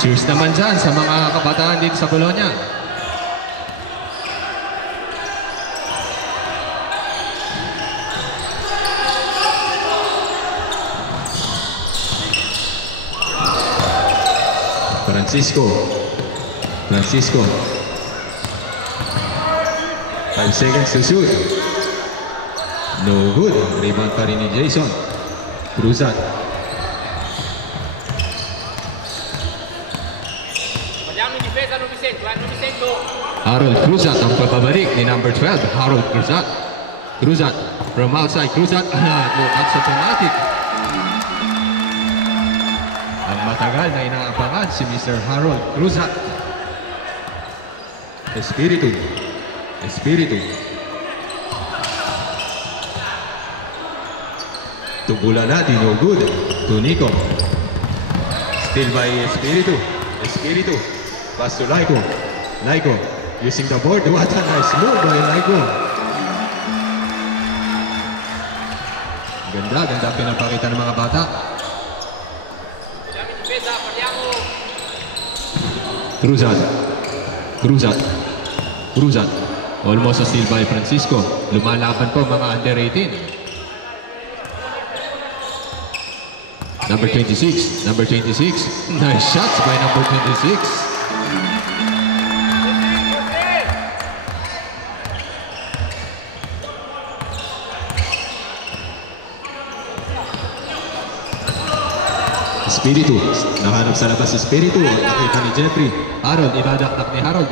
Cheers naman dyan sa mga kabataan dito sa Bologna. Francisco. 5 seconds to shoot. No good. Rebound pa rin ni Jason. Cruzat. Harold Cruzat ang pababalik ni number 12. Harold Cruzat. Cruzat from outside. Cruzat. That's automatic. Ang matagal na inaabangan si Mr. Harold Cruzat. Espiritu. To Bulanati, no good. To Nico. Still by Espiritu. Pass to Laiko. Using the board. What a nice move by Laiko. Ganda pinapakita ng mga bata. Cruzat. Almost a steal by Francisco. Lumalaban po mga under 18. Number 26. Nice shots by number 26. Espiritu. Nahanap sa labas Espiritu. Nakita ni Jeffrey. Harold. Ibadaktak ni Harold.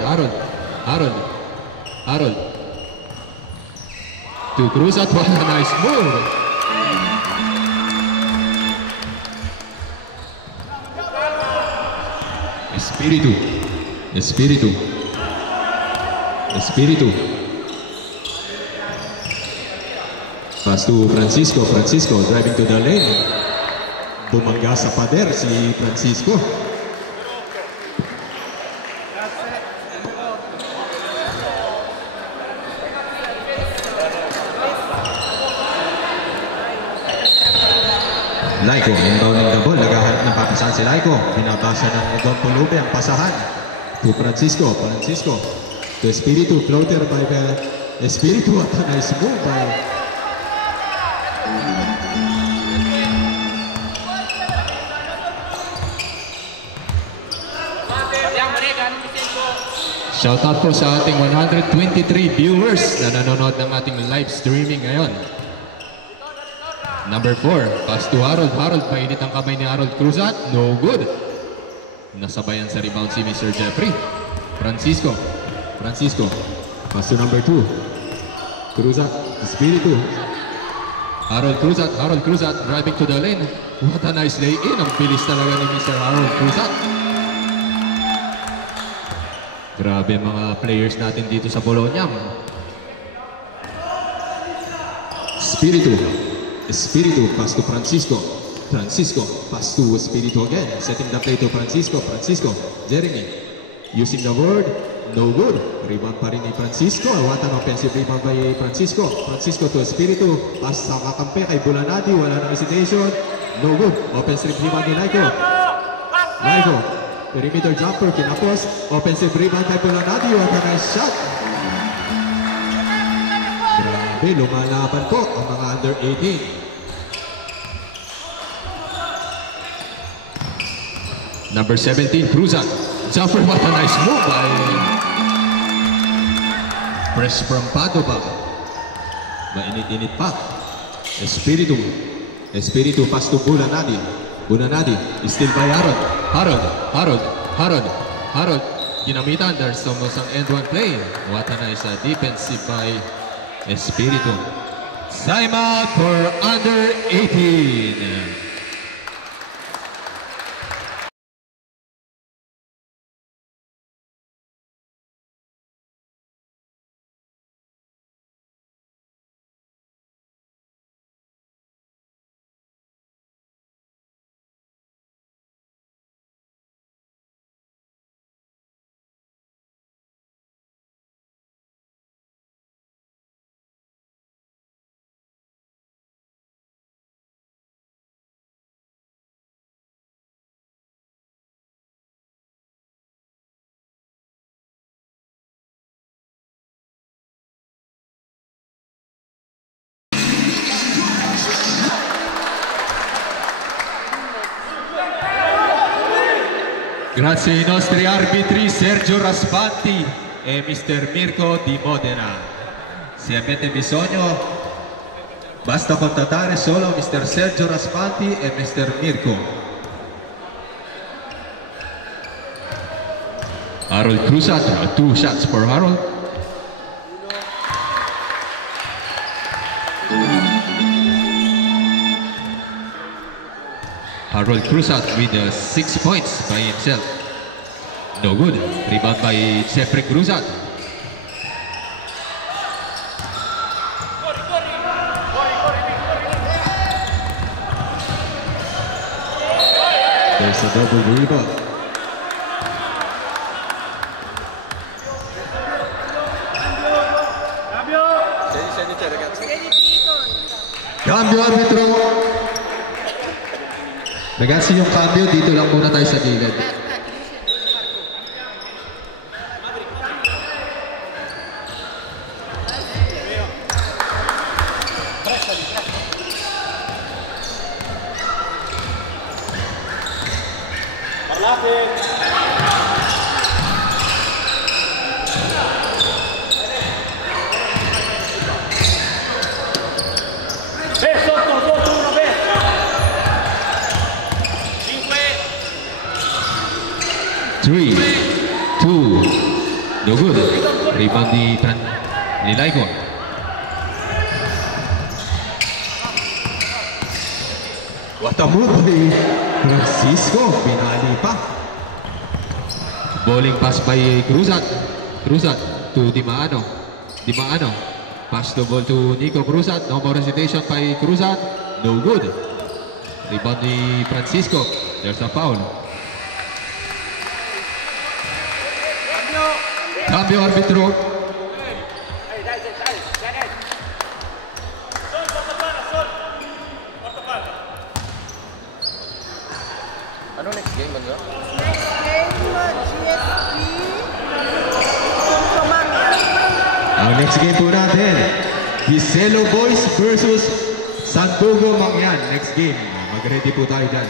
To Cruzat. What a nice move. Espiritu. Pass to Francisco driving to the lane. Bumangga sa pader si Francisco. Laiko, inbounding the ball. Naghahanap ng papasahan si Laiko. Binabasa ng Don Pulube ang pasahan. To Francisco. To Espiritu. Floater by Espiritu. At a nice move by Shoutout po sa ating 123 viewers na nanonood ng ating live streaming ngayon. Number 4, pass to Harold. Mainit ang kamay ni Harold Cruzat. No good. Nasabayan sa rebound si Mr. Jeffrey. Francisco. pass to number 2. Cruzat. Espiritu. Harold Cruzat driving to the lane. What a nice lay-in. Ang bilis talaga ni Mr. Harold Cruzat. Grabe mga players natin dito sa Bologna. Espiritu, pass to Francisco, pass to Espiritu again. Setting the play to Francisco. Jeremy, using the word, no good. Rebound pa rin ni Francisco. What an offensive rebound by Francisco. Francisco to Espiritu. Pass sa kakampi kay Bulanati. Wala na hesitation. No good. Offensive rebound ni Laiko. Perimeter jumper, kinapos. Offensive rebound kay Bulanati. What a nice shot. Grabe, lumalaban po ang mga under 18. Number 17, Cruzat. Jumper, what a nice move by Press from Padova. Mainit-init pa. Espiritu, pass to Bulanati. Still by Harold. Ginamitan. There's almost an end-one play. What a nice defensive by Espiritu. Time out for under 18. Grazie ai nostri arbitri Sergio Raspanti e Mr. Mirko Di Modena. Se avete bisogno, basta contattare solo Mr. Sergio Raspanti e Mr. Mirko. Harold Cruzat, 2 shots for Harold. Harold Cruzat with 6 points by himself. No good. Rebound by Jeffrey Cruzat. There's a double rebound. Cambio arbitro. Ragazzi, yung cambio dito lang muna tayo sa gilid. Three, two, no good. Rebound ni Laiko. What a move by Francisco. Binali pa. Bowling pass by Cruzat. Cruzat to Di Maano. Di Maano. Pass the ball to Nico Cruzat. No more hesitation by Cruzat. No good. Rebound ni Francisco. There's a foul. Cambio arbitro. Ano next game ba nyo? Next game, GSP Mangyan. Ang next game po natin, Giselo Boys versus Santugo Mangyan. Next game. Mag-ready po tayo dyan.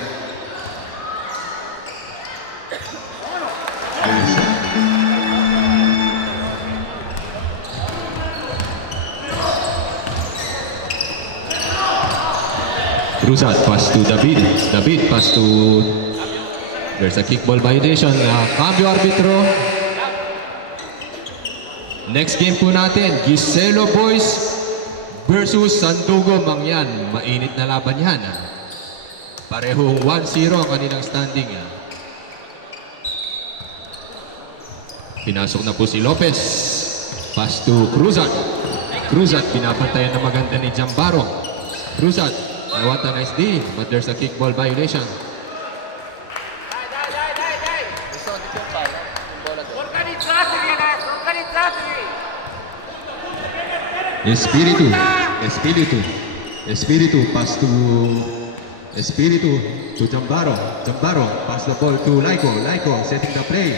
Cruzat pass to David. David pass to... There's a kickball violation. Cambio arbitro. Next game po natin, Giselo Boys versus Santugo Mangyan. Mainit na laban yan. Parehong 1-0 ang kanilang standing. Pinasok na po si Lopez. Pass to Cruzat. Cruzat pinapantayan na maganda ni Jambaro. Cruzat. What a nice D, but there's a kickball violation. Espiritu pass to Jambaro. Jambaro pass the ball to Laiko. Laiko setting the play.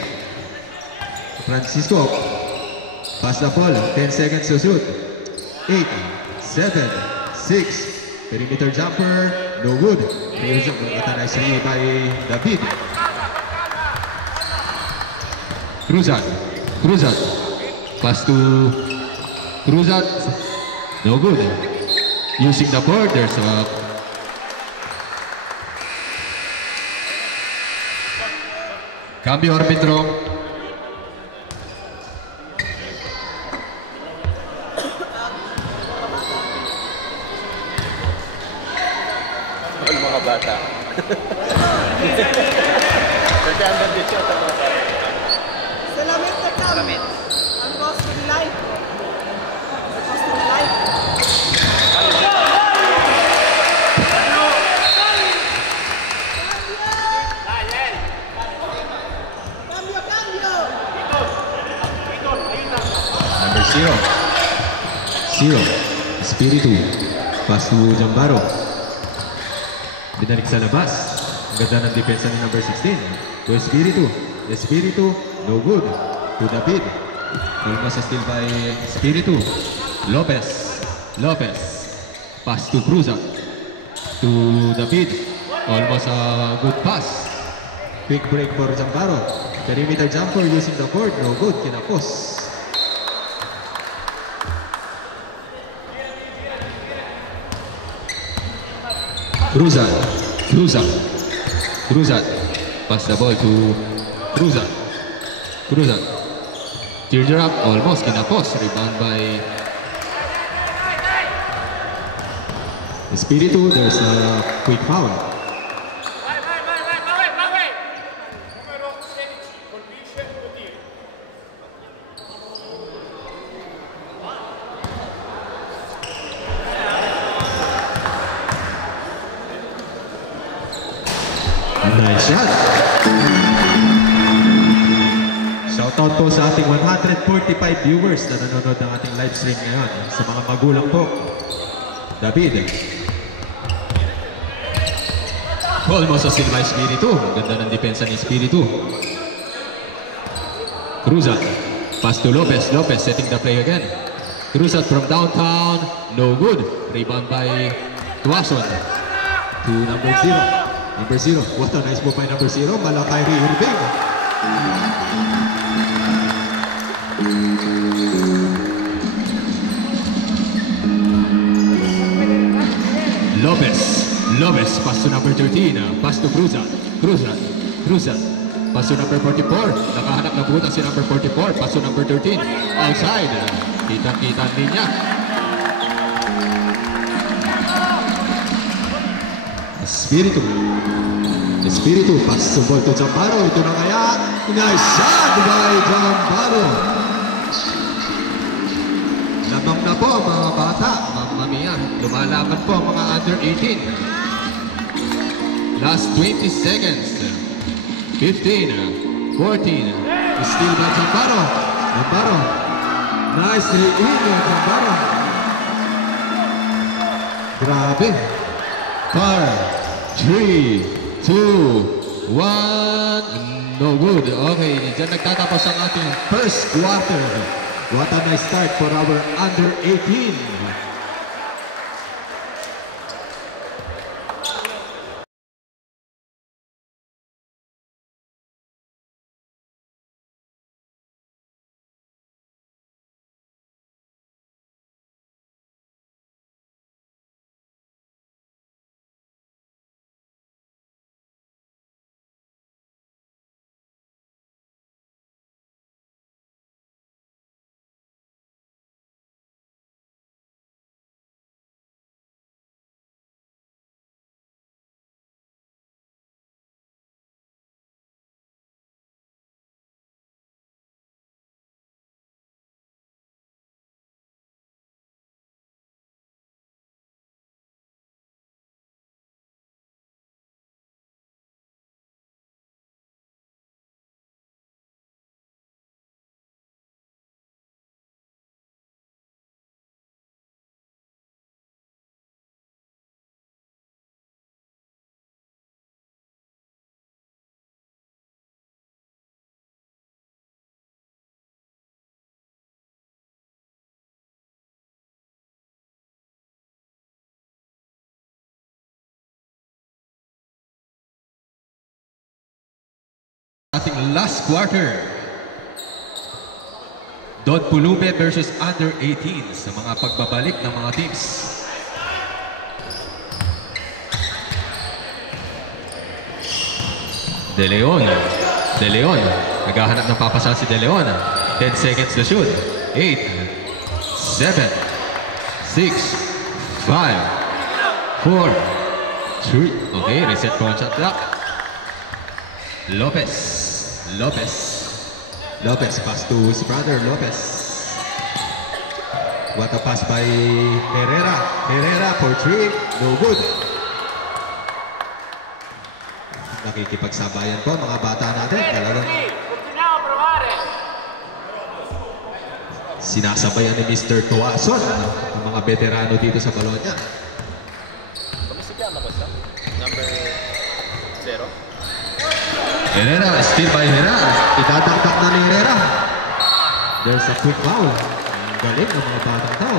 Francisco pass the ball. 10 seconds to shoot. 8, 7, 6. Perimeter jumper, no good. What a nice read by David. Cruzat. Cruzat. Pass to Cruzat. No good. Using the board, there's a... Cambio arbitro. Mga bata. Nagkaandang dito at mga bata. Salamat na kami. Ang Boston Life. Boston Life. Cambio. Number 0. Espiritu. Pass to Jambaro. Binalik sa labas. Ang ganda ng depensa ni number 16. To Espiritu. Espiritu, no good. To David. Almost a steal by Espiritu. Lopez. Lopez. Pass to Cruzat. To David. Almost a good pass. Quick break for Zambaro. Perimeter jumper using the board. No good. Kinapos. Cruzat. Cruzat. Cruzat. Pass the ball to Cruzat. Cruzat. Teardrop. Almost kinapos. Rebound by Espiritu, there's a quick foul. Nice shot. Shoutout po sa ating 145 viewers na nanonood ng ating live stream ngayon. Sa mga magulang po. David. almost a silva Espiritu. Ang ganda ng depensa ni Espiritu. Cruzat. Pass to Lopez. Lopez setting the play again. Cruzat from downtown. No good. Rebound by Tuason. To number 0. Number 0. What a nice move by number 0. Malakyrie Irving. Lopez. Lopez. Pass to number 13. Pass to Cruzat. Cruzat. Cruzat. Pass to number 44. Nakahanap na butas si number 44. Pass to number 13. Outside. Kita-kita niya. Espiritu. Espiritu. Pass to ball to Zambaro. Ito na kaya. Nice shot by Zambaro. Lamang na po ang mga bata. Mamma mia. Lumalaban po ang mga under 18. Last 20 seconds. 15. 14. Steal by Zambaro. Zambaro. Nicely in Zambaro. Grabe. 5, 3, 2, 1. No good. Okay, dyan nagtatapos ang ating First quarter. What a nice start for our under 18. ating last quarter. Don Pulume versus under 18 sa mga pagbabalik ng mga teams. De Leon. De Leon. Naghahanap ng papasa si De Leon. 10 seconds to shoot. 8, 7, 6, 5, 4, 3. Okay, reset po ang shot clock. Lopez. Lopez. Lopez pass to his brother Lopez. What a pass by Herrera. Herrera for 3. No good. Nakikipagsabayan po mga bata natin. Talagang sinasabayan ni Mr. Tuason ang mga veterano dito sa Bologna. Kumisikiyan ako siya. Number 0. Herrera, steal by Herrera. Itadakdak na ni Herrera. There's a quick foul. Ang galing ng mga batang tao.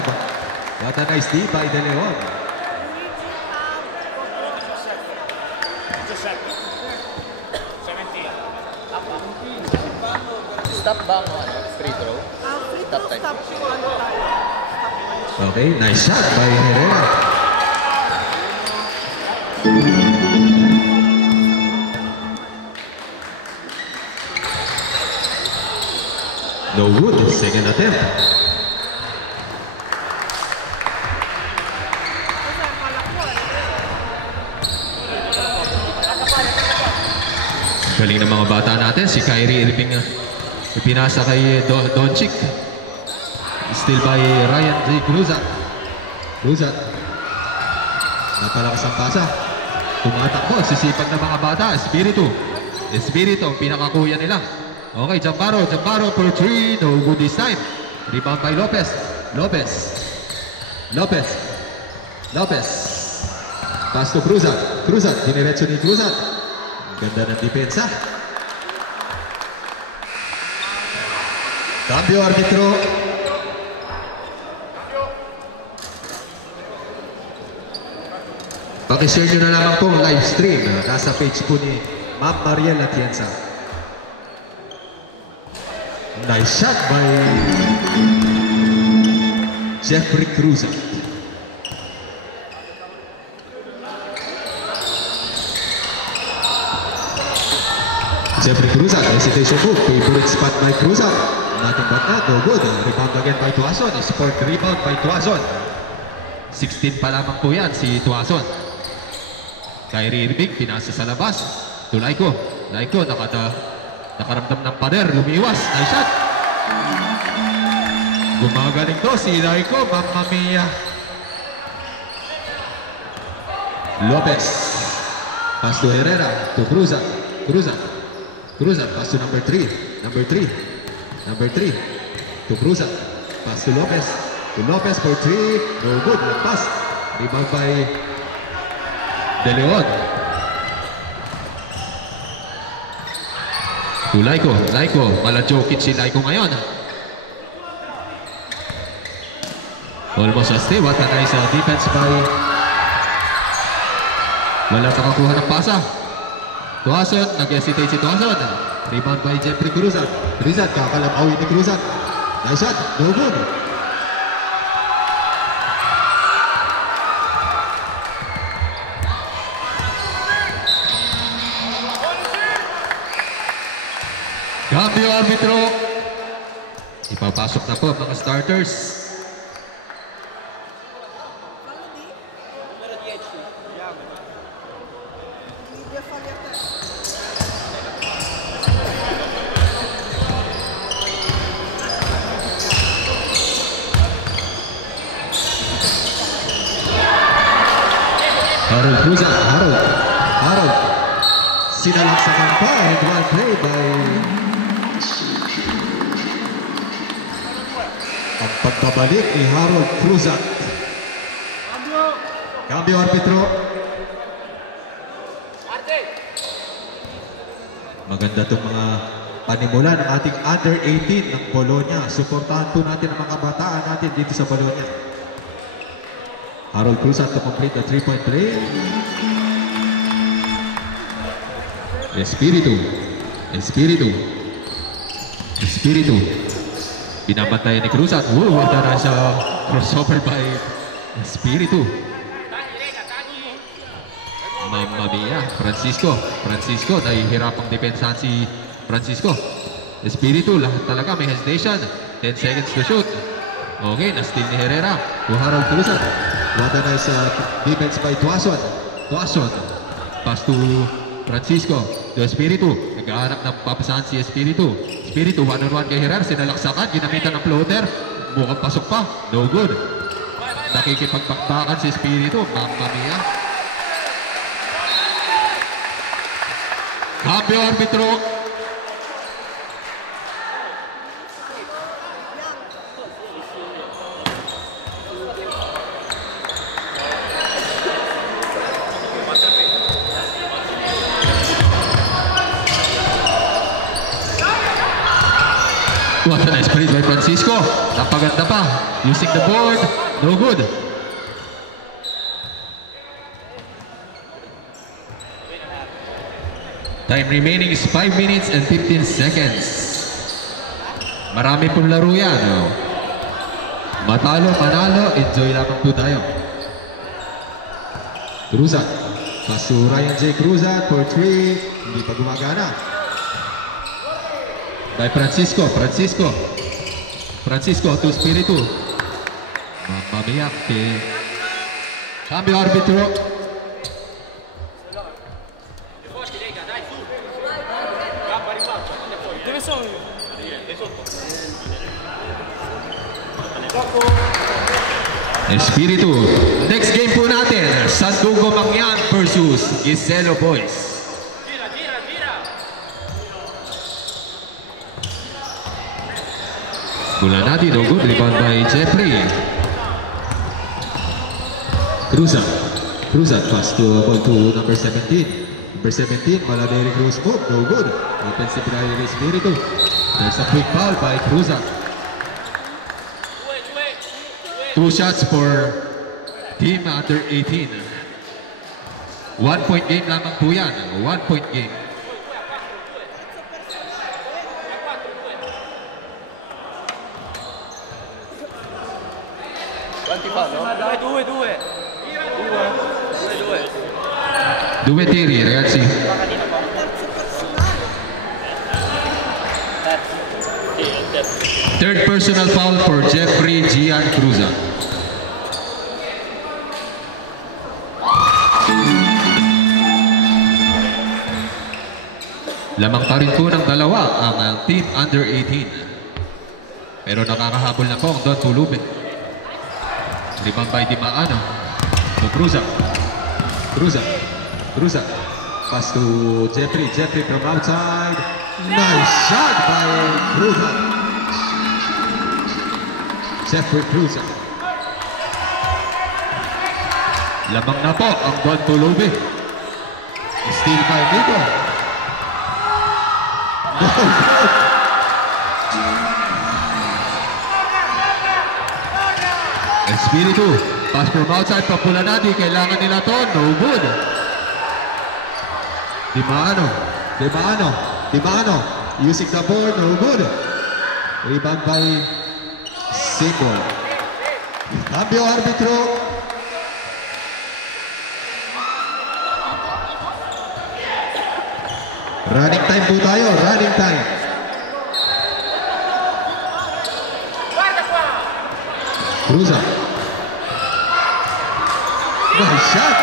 What a nice D by De Leon. Stop ba ang free throw? Free throw stop po ano tayo. Stop punch. Okay, nice shot by Herrera. No good, second attempt. Kasi akala ko Galing ng mga bata natin. Si Kyrie Irving ipinasa kay Doncic. Still by Ryan J. Cruzat. Cruzat. Napalakas ang pasa. Tumatakbo. Sisipag ng mga bata. Espiritu. Espiritu ang pinakakuya nila. Okay, Jambaro for 3. No good this time. Rebound by Lopez. Lopez. Pass to Cruzat. Diniretso ni Cruzat. Ganda ng depensa. Cambio arbitro. Pakishare nyo na lamang po ang live stream. Nasa page po ni Ma'am Mariel Atienza. Nice shot by Jeffrey Cruzat. Jeffrey Cruzat, hesitation move, favorite spot by Cruzat. Nothing but that, no good. Rebound again by Tuazon. Sport rebound by Tuazon. 16 pa lamang po yan si Tuazon. Kyrie Irving, pinasa sa labas. To Laiko, nakaramdam ng pader, lumiwas. Nice shot. Gumagaling to si Laiko, Mamma Mia. Lopez. Pass to Herrera, to Cruzat. Pass to number 3. To Cruzat. Pass to Lopez. For 3. No good. Pass. Rebound by De Leon. To Laiko, Malajokic si Laiko ngayon. Almost a stay. What a nice defense by... Wala nakakuha ng pasa. Tuazon, nag-hesitate si Tuazon. rebound by Jeffrey Cruzat. Kakalabawi ni Cruzat. Nice shot. No good. Cambio arbitro. Ipapasok na po mga starters. Media Fagliata. Harold Cruzat. Harold. Sinalaksakan pa and one play by... Ang pagbabalik ni Harold Cruzat. Cambio arbitro. Maganda itong mga panimula ng ating under 18 ng Bologna. Suportahan po natin ang mga kabataan natin dito sa Bologna. Harold Cruzat to complete the 3-point play. Espiritu. Pinapatay ni Cruzat. Wala na siya crossover by Espiritu. Mamma Mia. Francisco. Nahihirapang depensahan si Francisco. Espiritu. Lahat talaga may hesitation. 10 seconds to shoot. Okay. Na-steal ni Herrera. To Harold Cruzat. What a nice defense by Tuazon. Pass to Francisco. To Espiritu. Naghahanap ng papasahan si Espiritu. Espiritu, one-on-one kay Herrera. Sinalaksakan. Ginamitan ng floater. Mukhang pasok pa. No good. Nakikipagpakbakan si Espiritu. Mamma Mia. Cambio arbitro. What a nice play by Francisco. Napaganda pa. Using the board. No good. Time remaining is 5 minutes and 15 seconds. Marami pong laro yan. Oh. Matalo, manalo, enjoy lamang po tayo. Cruzat. Pass to Ryan J. Cruzat for 3. Hindi pa gumagana. By Francisco. Francisco to Espiritu. Mamayak kay cambio arbitro. Espiritu. Next game po natin, Sandugo Mangyan versus Giselo Boys. Bulanati, no good. Rebound by Jeffrey. Cruzat pass to ball to number 17. Number 17, Maladeri Cruz move, no good. Offensive by Espiritu. There's a quick foul by Cruzat. 2 shots for team under 18. 1 point game lamang po yan. 1 point game. Due tiri, ragazzi. Third personal foul for Jeffrey Gian Cruzat. Lamang pa rin po ng dalawa ang team under 18. Pero nakakahabol na po ang Don Tulubin. Rebound by Dimaano. To Cruzat. Pass to Jeffrey from outside. Nice shot by Cruzat. Jeffrey Cruzat. Lamang na po ang Don Tulubin. Steal by Nico. Espiritu, pass from outside, Papulanati, kailangan nila to, no good. Dimaano, using the board, no good. Rebound by Seymour. Cambio arbitro. Running time po tayo, running time. Cruzat. Nice shot.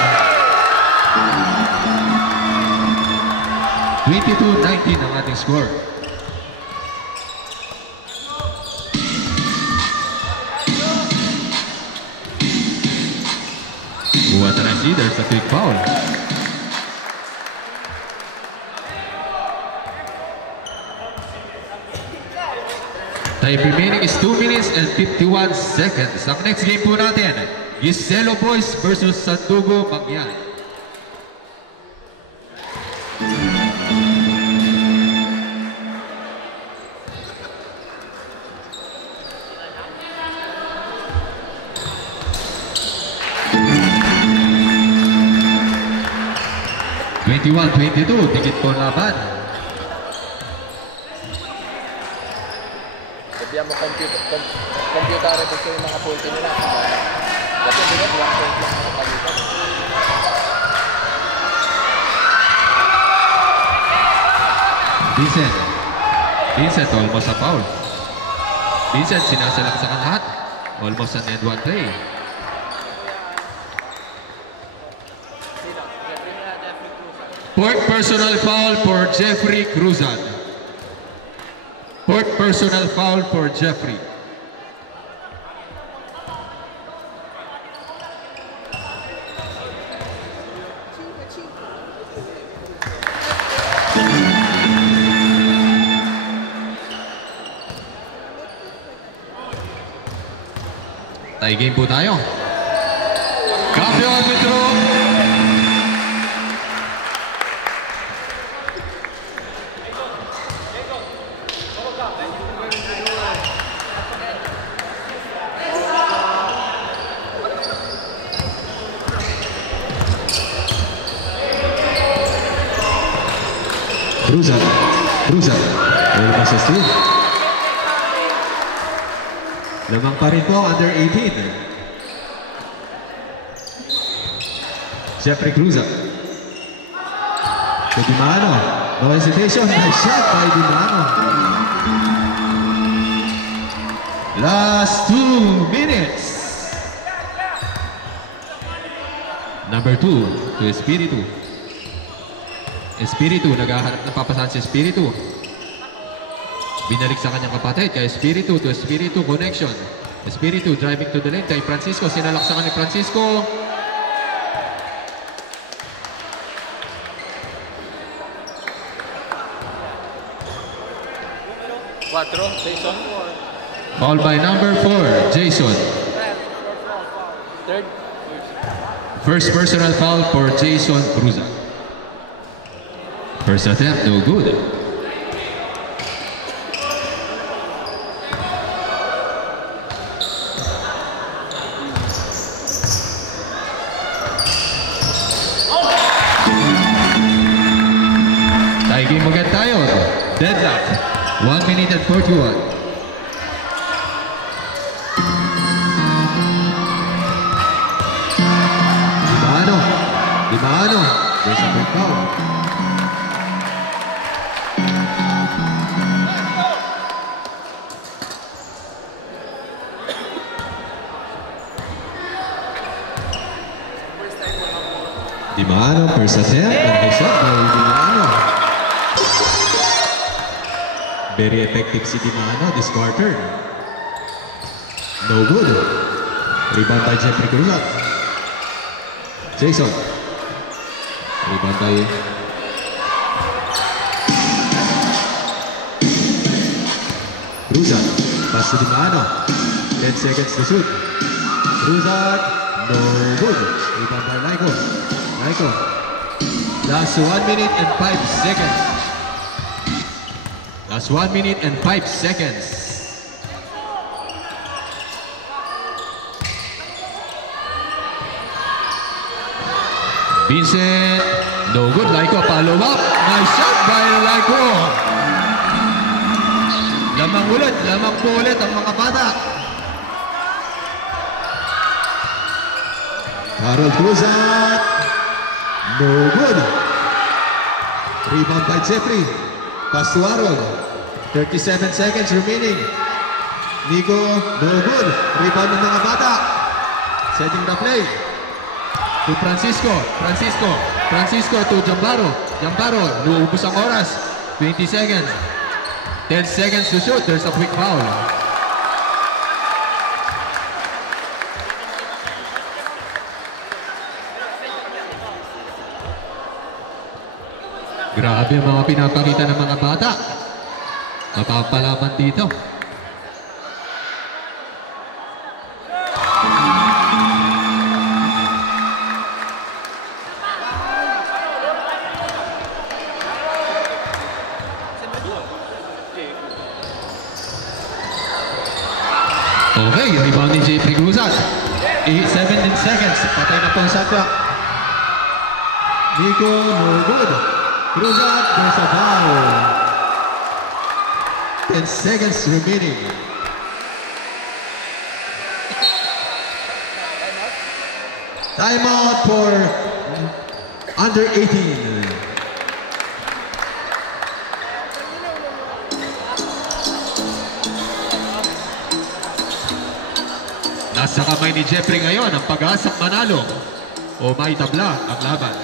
22-19 ang ating score. What an I see, there's a quick foul. Time remaining is 2 minutes and 51 seconds. Ang next game po natin, Giselo Boys versus Sandugo Mangyan. Dikit po laban. Sabihan mo computer gusto yung mga pulti nila. Kasi bigat 1 point lang ang palitan. Vincent almost a foul. Vincent sinasalaksakan lahat. Almost an end one play. Fourth personal foul for Jeffrey Cruzat. Fourth personal foul for Jeffrey. Tie game po tayo. Cambio arbitro. Cruzat. Cruzat. Almost a steal. Lamang pa rin po, under 18. Jeffrey Cruzat. To Dimano. No hesitation. Nice shot by Dimano. Last 2 minutes. Number 2 to Espiritu. Espiritu, naghahanap ng papasahan si Espiritu. Binalik sa kanyang kapatid kay Espiritu to Espiritu connection. Espiritu driving to the lane kay Francisco. Sinalaksakan ni Francisco. Quatro, Jason. Foul by number 4, Jason. Third. First personal foul for Jason Cruzat. First attempt, no good. Tie game agad tayo. Deadlock. 1 minute and 41. Dimano. There's a quick foul. Dimano, first attempt, and the shot by Dimano. Very effective si Dimano this quarter. No good. Rebound by Jeffrey Cruzat. Jason. Rebound by Cruzat. Pass to Dimano. 10 seconds to shoot. Cruzat. No good. Rebound by Laiko. Laiko. Last 1 minute and 5 seconds. Last 1 minute and 5 seconds. Vincent, no good. Laiko, follow up. Nice shot by Laiko. Lamang po ulit ang mga bata. Harold Cruzat. No good. Rebound by Jeffrey. Pass to Harold. 37 seconds remaining. Nico, no good. Rebound ng mga bata. Setting the play. To Francisco to Jambaro, luubos ang oras. 20 seconds. 10 seconds to shoot. There's a quick foul. Grabe ang mga pinapakita ng mga bata. Mapapalaman dito. Okay, rebound ni Jeffrey Cruzat. 17 seconds. Patay na po ang shot clock. Nico, no good. Cruzat, there's a foul. 10 seconds remaining. Timeout for under 18. Nasa kamay ni Jeffrey ngayon ang pag-asang manalo o may tabla ang laban.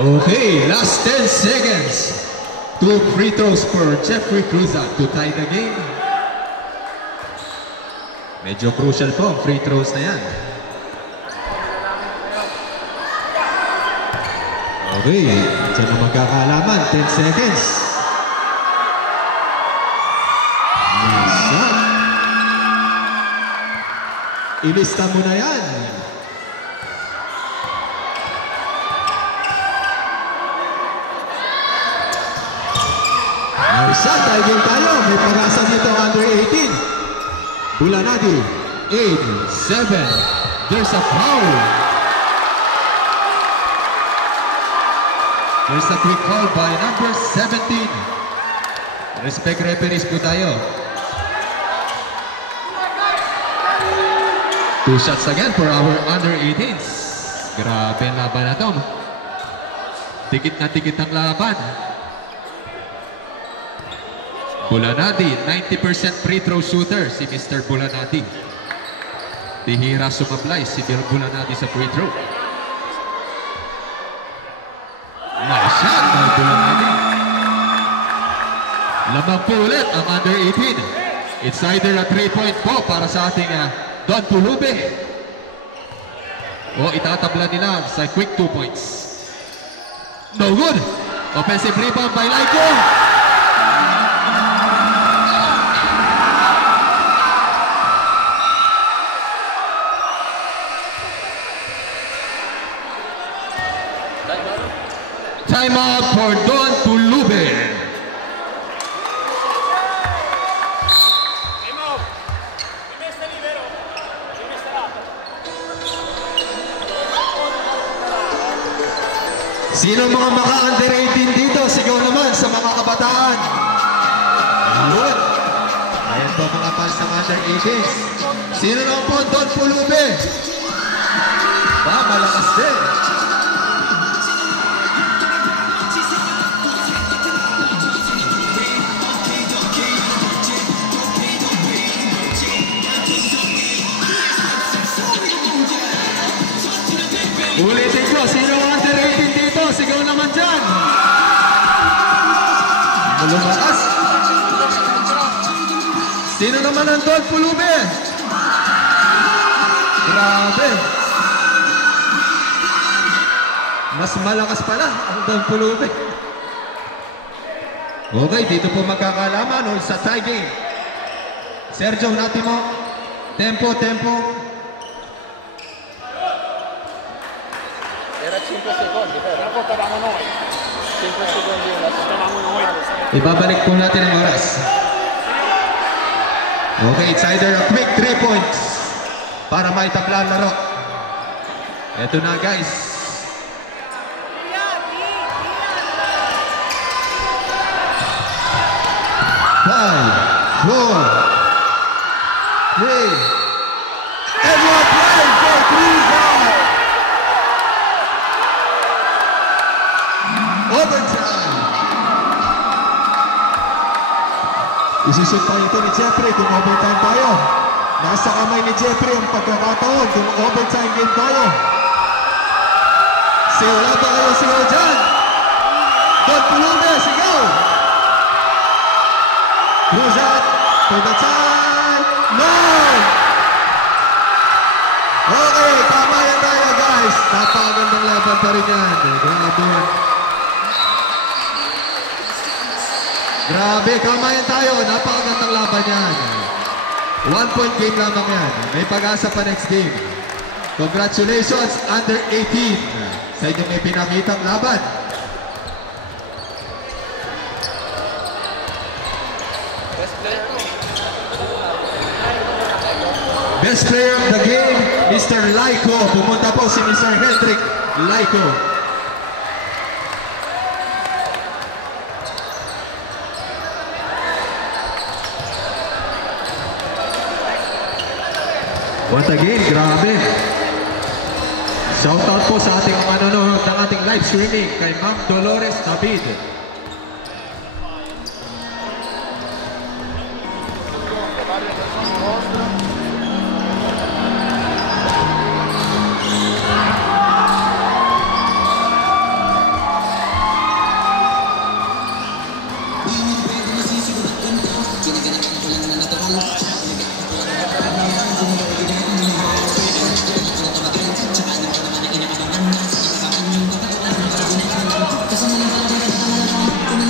Okay, last 10 seconds. 2 free throws for Jeffrey Cruzat to tie the game. Medyo crucial po ang free throws na yan. Okay, dyan na magkakaalaman. 10 seconds. Nice shot. Ilista mo na yan. Nice shot. Diving tayo. May pag-asa dito under 18. Bulanadi. 8-7. There's a foul. There's a quick call by number 17. Respect referees po tayo. 2 shots again for our under 18s. Grabe ang laban na to. Tikit na tikit ang laban. Bulanadi, 90% free throw shooter si Mr. Bulanadi. Tihira sumablay si Bulanadi sa free throw. Nice shot by Bulanadi. Lamang po ulit ang under 18. It's either a 3-point po para sa ating Don Pulube o itatabla nila sa quick 2 points. No good. Offensive rebound by Laiko. Time out for Don Pulube. Sino mga maka-under 18 dito? Sigaw naman sa mga kabataan. Ayun. Ayan po mga fans ng under 18s. Sino naman po? Don Pulube. Malakas din. Ulitin ko, sino ang under 18 dito? Sigaw naman dyan. Lumakas. Sino naman ang Don Pulube? Grabe. Mas malakas pala ang Don Pulube. Okay, dito po magkakalaman sa tie game. Sergio, natin mo. Tempo, tempo. Era 5 secondi, però portavamo noi. 5 secondi la portavamo noi. Ibabalik po natin ang oras. Okay, it's either a quick 3 points para maitabla ang laro. Ito na guys. 5, 4, 3, and we're playing for 3-0. Overtime. Isishoot pa ito ni Jeffrey kung overtime tayo. Nasa kamay ni Jeffrey ang pagkakataon kung overtime game tayo. Siwala pa kayo, sigaw dyan. Don Pulube, sigaw. Cruz out for the time. No! Okay, tama yan tayo guys. Napakagandang laban pa rin yan. Grabe. Grabe, kamayan tayo. Napakagandang laban yan. 1 point game lamang yan. May pag-asa pa next game. Congratulations, under 18. Sa inyong ipinakitang laban. Best player of the game, Mr. Laiko. Pumunta po si Mr. Hendrik Laiko. Once again, grabe. Shoutout po sa ating manonood ng ating live streaming kay Ma'am Dolores David.